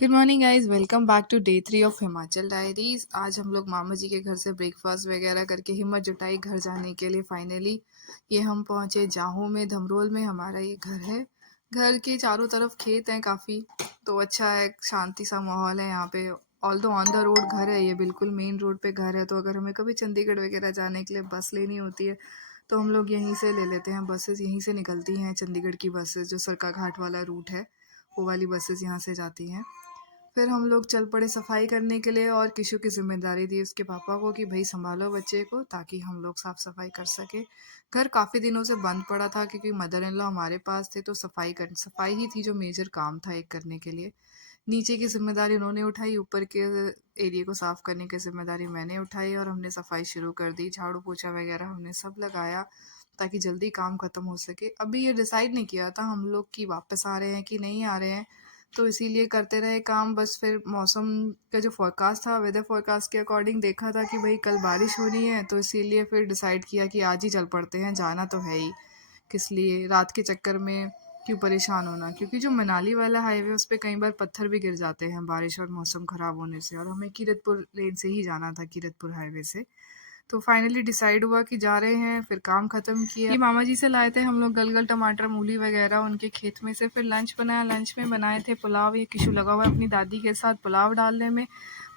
Good morning guys, welcome back to day 3 of Himachal diaries. आज हम लोग मामा जी के घर से ब्रेकफास्ट वगैरह करके हिम्मत जुटाई घर जाने के लिए। फाइनली ये हम पहुंचे जाहू में, धमरोल में हमारा ये घर है। घर के चारों तरफ खेत हैं काफ़ी, तो अच्छा है, शांति सा माहौल है यहाँ पे। ऑल दो ऑन द रोड घर है, ये बिल्कुल मेन रोड पे घर है। तो अगर हमें कभी चंडीगढ़ वगैरह जाने के लिए बस लेनी होती है तो हम लोग यहीं से ले लेते हैं। बसेस यहीं से निकलती हैं, चंडीगढ़ की बसेस, जो सरका घाट वाला रूट है वो वाली बसेस यहाँ से जाती हैं। फिर हम लोग चल पड़े सफाई करने के लिए, और किशु की जिम्मेदारी दी उसके पापा को कि भाई संभालो बच्चे को, ताकि हम लोग साफ सफाई कर सके। घर काफ़ी दिनों से बंद पड़ा था क्योंकि मदर इन लॉ हमारे पास थे, तो सफाई ही थी जो मेजर काम था एक करने के लिए। नीचे की जिम्मेदारी उन्होंने उठाई, ऊपर के एरिया को साफ करने की जिम्मेदारी मैंने उठाई, और हमने सफाई शुरू कर दी। झाड़ू पोछा वगैरह हमने सब लगाया ताकि जल्दी काम खत्म हो सके। अभी ये डिसाइड नहीं किया था हम लोग कि वापस आ रहे हैं कि नहीं आ रहे हैं, तो इसीलिए करते रहे काम। बस फिर मौसम का जो फोरकास्ट था, वेदर फोरकास्ट के अकॉर्डिंग देखा था कि भाई कल बारिश होनी है, तो इसीलिए फिर डिसाइड किया कि आज ही चल पड़ते हैं, जाना तो है ही। किस लिए रात के चक्कर में क्यों परेशान होना, क्योंकि जो मनाली वाला हाईवे उस पर कई बार पत्थर भी गिर जाते हैं बारिश और मौसम ख़राब होने से, और हमें कीरतपुर लेन से ही जाना था, कीरतपुर हाईवे से। तो फाइनली डिसाइड हुआ कि जा रहे हैं, फिर काम ख़त्म किया। ये मामा जी से लाए थे हम लोग गलगल, टमाटर, मूली वगैरह उनके खेत में से। फिर लंच बनाया, लंच में बनाए थे पुलाव। ये किशु लगा हुआ है अपनी दादी के साथ पुलाव डालने में।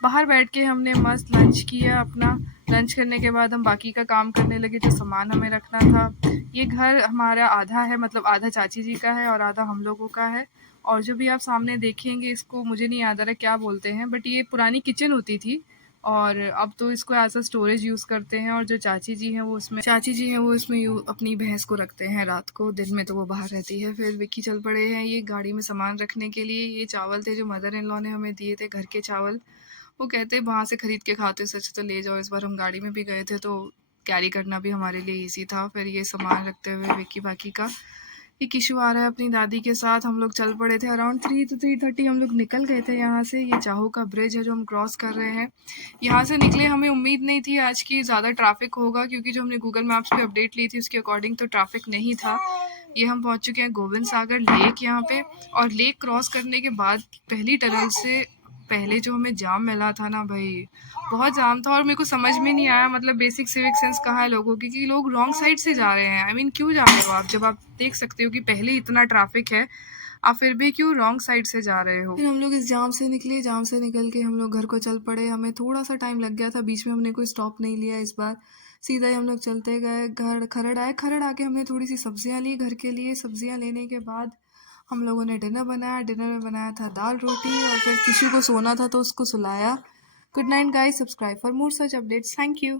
बाहर बैठ के हमने मस्त लंच किया अपना। लंच करने के बाद हम बाकी का काम करने लगे, जो सामान हमें रखना था। ये घर हमारा आधा है, मतलब आधा चाची जी का है और आधा हम लोगों का है। और जो भी आप सामने देखेंगे, इसको मुझे नहीं याद आ रहा क्या बोलते हैं, बट ये पुरानी किचन होती थी और अब तो इसको एज अ स्टोरेज यूज़ करते हैं। और जो चाची जी हैं वो इसमें अपनी भैंस को रखते हैं रात को, दिन में तो वो बाहर रहती है। फिर विक्की चल पड़े हैं ये गाड़ी में सामान रखने के लिए। ये चावल थे जो मदर इन लॉ ने हमें दिए थे, घर के चावल। वो कहते वहाँ से खरीद के खाते, सच तो ले जाओ। इस बार हम गाड़ी में भी गए थे तो कैरी करना भी हमारे लिए ईजी था। फिर ये सामान रखते हुए विक्की बाकी का, ये किशु आ रहा है अपनी दादी के साथ। हम लोग चल पड़े थे अराउंड 3 to 3:30 हम लोग निकल गए थे यहाँ से। ये जाहू का ब्रिज है जो हम क्रॉस कर रहे हैं। यहाँ से निकले, हमें उम्मीद नहीं थी आज की ज़्यादा ट्रैफिक होगा, क्योंकि जो हमने गूगल मैप्स पे अपडेट ली थी उसके अकॉर्डिंग तो ट्रैफिक नहीं था। ये हम पहुँच चुके हैं गोविंद सागर लेक यहाँ पे। और लेक क्रॉस करने के बाद पहली टनल से पहले जो हमें जाम मिला था ना भाई, बहुत जाम था। और मेरे को समझ में नहीं आया, मतलब बेसिक सिविक सेंस कहाँ है लोगों की, कि लोग रॉन्ग साइड से जा रहे हैं। क्यों जा रहे हो आप, जब आप देख सकते हो कि पहले इतना ट्रैफिक है, आप फिर भी क्यों रॉन्ग साइड से जा रहे हो। फिर हम लोग इस जाम से निकले, जाम से निकल के हम लोग घर को चल पड़े। हमें थोड़ा सा टाइम लग गया था, बीच में हमने कोई स्टॉप नहीं लिया इस बार। सीधा ही हम लोग चलते गए। घर खरड़ आए, खरड़ आके हमने थोड़ी सी सब्जियां ली घर के लिए। सब्जियां लेने के बाद हम लोगों ने डिनर बनाया। डिनर में बनाया था दाल रोटी, और फिर किसी को सोना था तो उसको सुलाया। Good night guys, subscribe for more such updates, thank you.